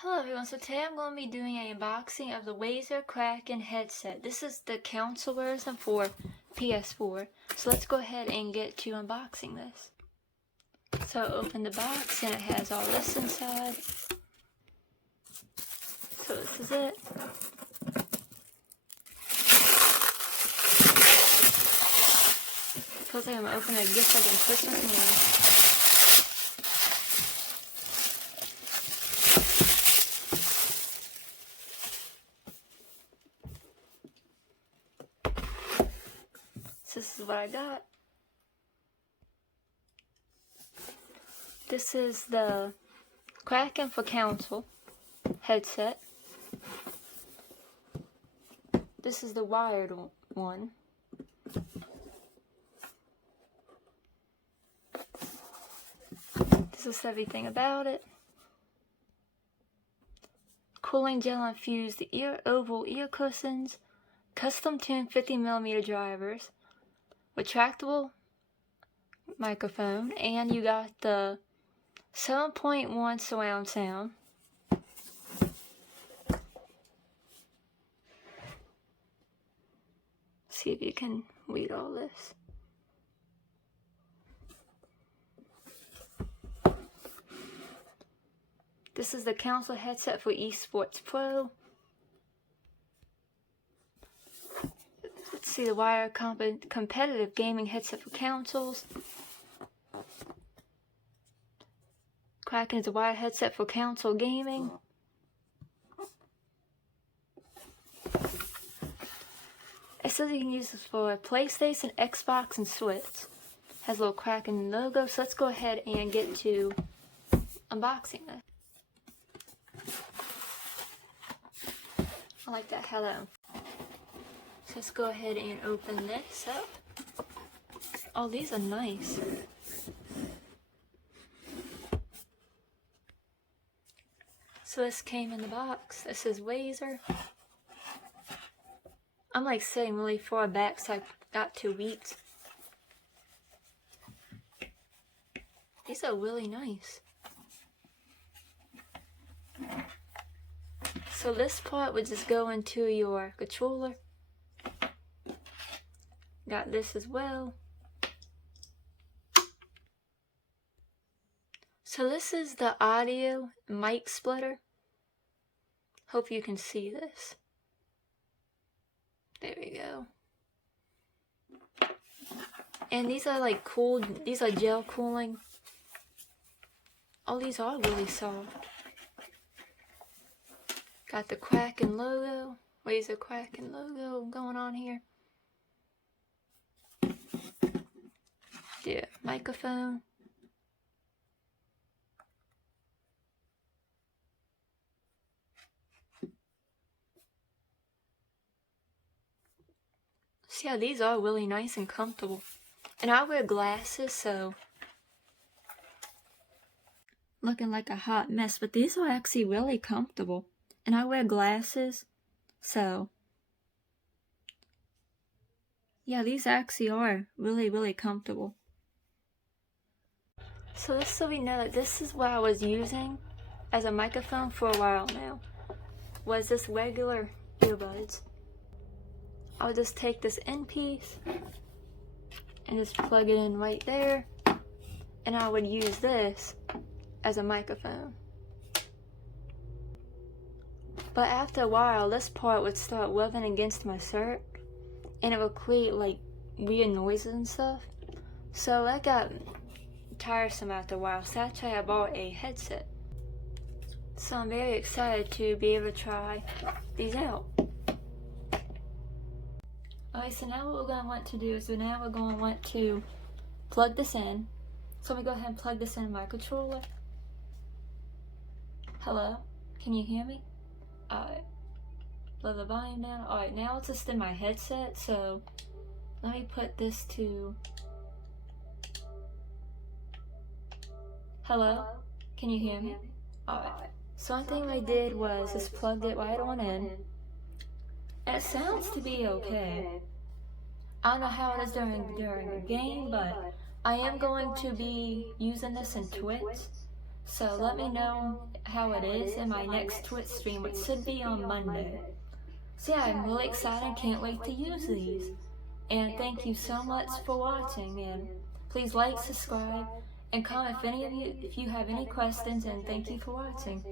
Hello everyone, so today I'm going to be doing an unboxing of the Razer Kraken headset. This is the console version for PS4. So let's go ahead and get to unboxing this. So open the box and it has all this inside. So this is it. Feels like I'm opening a gift like in Christmas morning. This is what I got. This is the Kraken for console headset. This is the wired one. This is everything about it. Cooling gel infused oval ear cushions, custom tuned 50mm drivers, retractable microphone, and you got the 7.1 surround sound. See if you can read all this. This is the console headset for eSports Pro. Let's see, the wired competitive gaming headset for consoles. Kraken is a wired headset for console gaming. It says you can use this for PlayStation, Xbox, and Switch. Has a little Kraken logo, so let's go ahead and get to unboxing this. I like that hello. So let's go ahead and open this up. Oh, these are nice. So this came in the box. This is Razer. I'm like sitting really far back, so I got 2 weeks. These are really nice. So this part would just go into your controller. Got this as well. So this is the audio mic splitter. Hope you can see this. There we go. And these are like cooled, these are gel cooling. Oh, these are really soft. Got the Kraken logo, Razer Kraken logo going on here. The microphone. See how these are really nice and comfortable. And I wear glasses, so looking like a hot mess, but these are actually really comfortable. And I wear glasses, so yeah, these actually are really comfortable. So just so we know that this is what I was using as a microphone for a while now, was this regular earbuds. I would just take this end piece and just plug it in right there, and I would use this as a microphone. But after a while, this part would start rubbing against my shirt, and it would create like weird noises and stuff. So that got tiresome after a while, so that's why I bought a headset. So I'm very excited to be able to try these out. Alright, so now what we're going to want to do is now we're going to want to plug this in. So let me go ahead and plug this in my controller. Hello? Can you hear me? Alright. Lower the volume down. Alright, now it's just in my headset, so let me put this to... Hello? Can you hear me? Alright. So one thing I did was just plugged it right on in. It sounds to be okay. I don't know how it is during the game, but I am going to be using this in Twitch. So let me know how it is in my next Twitch stream, which should be on Monday. So yeah, I'm really excited, can't wait to use these. And thank you so much for watching, and please like, subscribe, and comment if you have any questions, and thank you for watching.